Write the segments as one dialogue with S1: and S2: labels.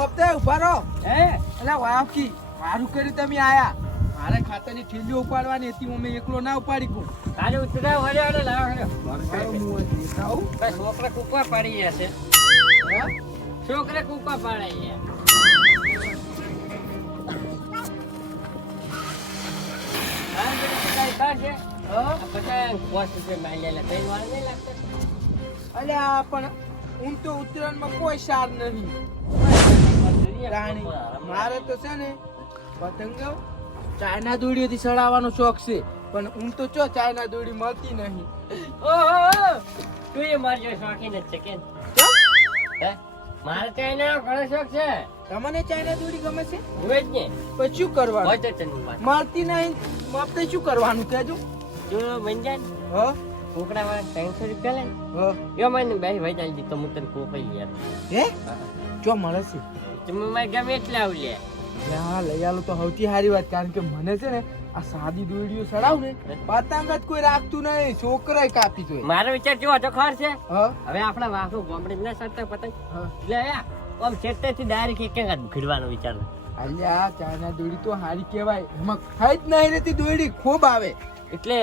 S1: મોપતે ઊભા રહો.
S2: હે?
S1: એટલે વાવકી મારું કર્યું તમે આયા? મારે ખાતરની થેલીઓ ઉપાડવાની હતી હું મેં એકલો ના ઉપાડી કું
S2: તારે ઉતરા હરે હરે લાવ
S1: મું
S2: છોકરા કૂપા પાડી જશે
S1: હે?
S2: છોકરા કૂપા પાડે છે. છે? લાગતા?
S1: અલ્યા પણ હું તો ઉત્તરાયણમાં કોઈ સાર નહીં. રાણી. મારે તો છે ને પતંગ ચાઇના દોરીથી સડાવવાનો શોખ છે. પણ હું તો ચો ચાઇના દોડી મળતી નહીં.
S2: ઓહો, તું એ મારજો શોખીન જ છે કેમ? હે? મારે ચાઇના ઘણો શોખ છે.
S1: તમને ચાઇના દોડી ગમે છે?
S2: હોય જ ને.
S1: પછી શું કરવાનું?
S2: હોય તો તને વાત.
S1: મળતી નહીં. મફતે શું કરવાનું કહેજો.
S2: જો બની જાય ને,
S1: હ?
S2: કોકડા વાળા ત્રણસો રૂપિયા લે ને,
S1: હ.
S2: યો મને બે ભાઈ ચાલી તો હું તને કોકઈ યાર
S1: હે? જો મળે છે?
S2: તમે મારે ગમે એટલે આવ લે
S1: હા લઈ આલો તો સૌથી સારી વાત કારણ કે મને છે ને આ સાદી દોરીઓ સડાવ ને પતંગ જ કોઈ રાખતું નહીં છોકરાય કાપી જોઈએ
S2: મારો વિચાર કેવો હતો ખબર છે? હવે આપણા વાસો ગોમડે ના સરતા પતંગ. એટલે આમ આમ છેટેથી ડાયરેક્ટ એક એક ભીડવાનો વિચાર
S1: અલ્યા ચાઇના દોડી તો હારી કહેવાય. એમાં ખાઈ જ નહીં રહેતી દોડી ખૂબ આવે.
S2: એટલે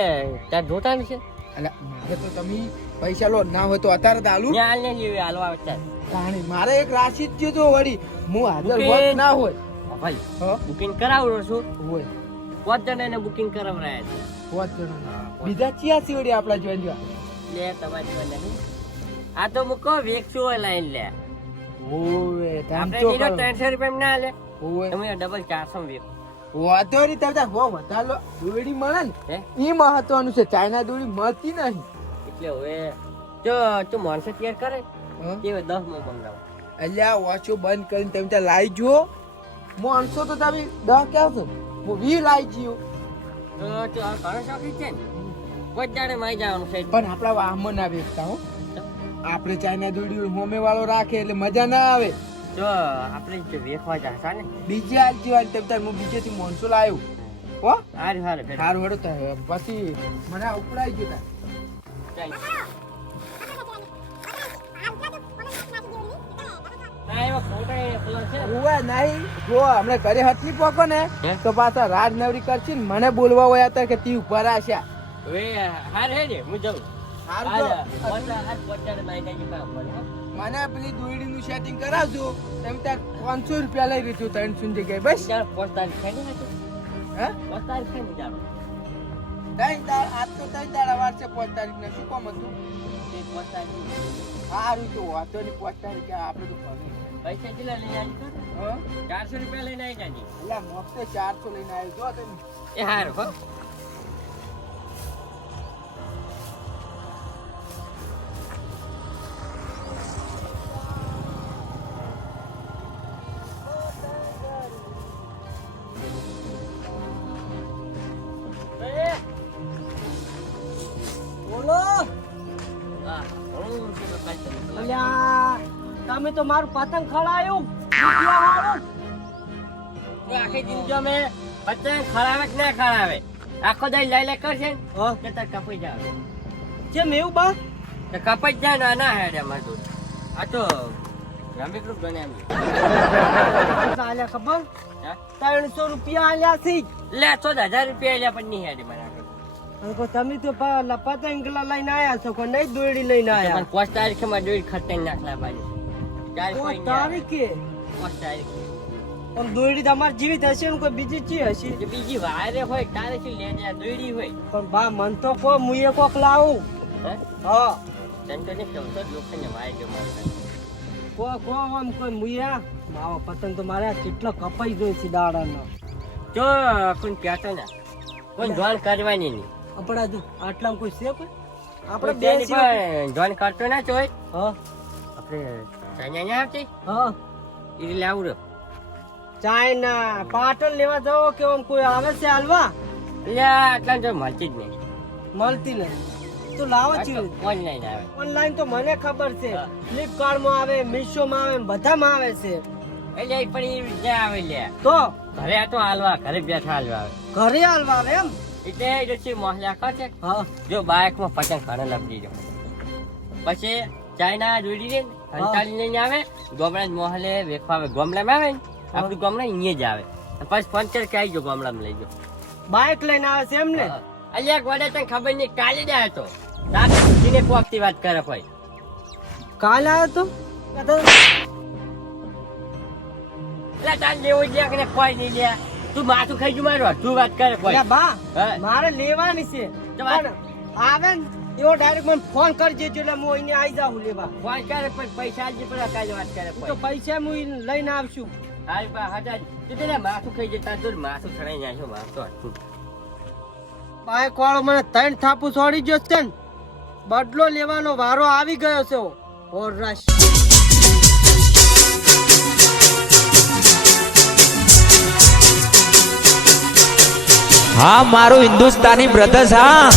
S2: ત્યાં જોતા છે?
S1: અલ્યા મારે તો તમે પૈસા લો ના હોય તો અત્યારે જ આલું.
S2: હાલ ને હાલવા ત્યારે.
S1: મારે એક રાશિ જ જો વળી. હું હાજર હોત ના હોય.
S2: ભાઈ બુકિંગ કરાવડો છું.
S1: હોય.
S2: પાંચ જણાને બુકિંગ કરાવરાયા છે.
S1: હોત જણા બીજા ચિયા વળી આપણા જોઈને જો
S2: લે તમારી જોડે આ તો મૂકો હોય લાઈન લે.
S1: ઓવે
S2: આપણે
S1: કરો.
S2: ત્રણસો રૂપિયા ના લે
S1: ઓવે.
S2: તમે ડબલ ચારસો વેચ.
S1: વાતોરી તરતા હો વધારો દોડી મળે ને. એ મહત્વનું છે. ચાઇના દોડી મળતી નહીં
S2: એટલે હવે જો તું માણસો તૈયાર કરે? તે દસમાં મંગાવો.
S1: અલ્યા વાંચો બંધ કરીને તમે ત્યાં લાવી જુઓ. માણસો તો તમે દસ ક્યાં છો? હું વી લાવી જીઓ
S2: તો આ ઘણો શોખી છે ને? કોઈ જ માઈ જવાનું છે.
S1: પણ આપણા વાહમાં ના વેચતા હો. આપણે ચાઇના દોરી હોમે વાળો રાખે એટલે મજા ના આવે.
S2: જો આપણે જે વેખવા જતા ને?
S1: બીજે આજ જીવાની તેમ તાર હું બીજેથી માણસો લાવ્યો હો?
S2: હારું હારું
S1: સારું હેડો પછી મને ઉપડાઈ ગયો ઘરે હટલી પોકો ને તો પાછા રાજ કરશે ને મને બોલવા હોય હતા કે તી ઉપર આશા
S2: હવે હાર હે ને હું જાઉં.
S1: હારું
S2: હાલ,
S1: જો.
S2: પચાસ- હાલ પચાસ માઈ જાય પાછા ઉપર, હો.
S1: મને પેલી દોયડી નું સેટિંગ કરાવજો. તેમ ત્યાં પાંચસો રૂપિયા લઈ લીધું ત્રણસો જગ્યાએ બસ.
S2: પાંચ તારીખ?
S1: હે?
S2: પાંચ.
S1: ત્રણ દાળ આજ તો ત્રણ દાડા વાર છે પાંચ તારીખ ને શું કામ હતું?
S2: તે પાંચ તારીખ.
S1: સારું તો વાંધો નહીં પાંચ તારીખે આપણે તો ભલે
S2: પૈસા કેટલા લઈને આવી ચારસો રૂપિયા લઈને આવી જાજે.
S1: એટલે મસ્ત ચારસો લઈને આવ્યો જો તમે.
S2: એ હારું, હો.
S3: તમે તો મારું પતંગ ખડાયું
S2: આખી જિંદગી અમે પતંગ ખડાવે કે ના ખડાવે આખો દાઈ લઈ લે કરશે ને? કે તાર કપાઈ જાવ?
S3: જેમ એવું બા.
S2: તો કપાઈ જાય ના ના હેડે અમારે તો. આ તો રમી ગ્રુપ ગણે એમ
S3: આલ્યા ખબર? ત્રણસો રૂપિયા આલ્યા છે.
S2: લે ચૌદ હજાર રૂપિયા આલ્યા પણ નહીં હેડે મારા
S3: તમે તો પતંગ લઈને આયા છો નહીં દોડી લઈને
S2: આવ્યા
S3: આયા?
S2: પાંચ તારીખે માં જોઈ ખર્ચાઈ નાખલા
S3: તારીખે
S2: પાંચ તારીખે
S3: પણ તમારી જીવિત હશે ને કોઈ બીજી ચી હશે?
S2: જે બીજી વાયરે હોય તારે શું લે જાય હોય?
S3: પણ બા મન તો કો મુયે કોક લાવું.
S2: હે? તને તો વાય
S3: કો કો આમ કોઈ મુયા માવો પતંગ તો મારે કેટલો કપાઈ ગયો છે દાડાનો.
S2: જો કોઈ કહેતો ના? કોઈ જોન કરવાની નહીં
S3: આપણા જો આટલામાં કોઈ છે કોઈ? આપણે બે
S2: બે કરતો ના ચોય
S3: હા.
S2: આપણે ના આવતી
S3: હા.
S2: એ લાવડો
S3: ચાઇના પાટણ લેવા જાવ કે આમ કોઈ આવે છે હાલવા?
S2: એટલે જો મળતી જ નહીં.
S3: મળતી નહીં. તો લાવો છે
S2: ઓનલાઈન આવે.
S3: ઓનલાઈન તો મને ખબર છે. ફ્લિપકાર્ટમાં આવે મીશો માં આવે બધામાં આવે છે.
S2: એટલે પણ એ જ્યાં આવે લે.
S3: તો?
S2: ઘરે આ તો હાલવા ઘરે બેઠા હાલવા આવે.
S3: ઘરે હાલવા આવે એમ?
S2: એટલે જો મોહલ્લા કરશે
S3: હા.
S2: જો બાઇકમાં પતંગ ખાને લપડી જો પછી ચાઇના જોડી દે ને. કંટાળી લઈને આવે ગોમડા મોહલે વેખવા આવે. ગોમડામાં આવે ને આપણું ગોમડા અહીંયા જ આવે. પછી પંચર કે આવી ગયો ગોમડામાં લઈ ગયો
S3: બાઇક લઈને આવે છે એમ ને?
S2: અલ્યા ગોડે તને ખબર નહીં કાલે જ આવ્યો તો રાતે ઉઠીને કોકતી વાત કરે કોઈ.
S3: કાલ આવ્યો તો
S2: એટલે તાર લેવું જ કે કોઈ નહીં લે તું માથું ખાઈ ગયું મારું તું વાત કરે કોઈ.
S3: બા મારે લેવાની છે.
S2: તો
S3: આવે ને એવો ડાયરેક્ટ મને ફોન કરજે એટલે હું અહીંને આવી જાઉં લેવા.
S2: ફોન કરે પૈસા આપજે પેલા કાલે વાત કરે
S3: તો પૈસા હું લઈને આવશું.
S2: હારી બા હજાર તો તેને માથું ખાઈ જતા તું માથું ખડાઈ જાય છે માથું
S3: બાઇક વાળો મને ત્રણ થાપુ છોડી ગયો છે ને બદલો લેવાનો વારો આવી ગયો છે ઓર રશ.
S4: હા મારું હિન્દુસ્તાની બ્રધર્સ હા.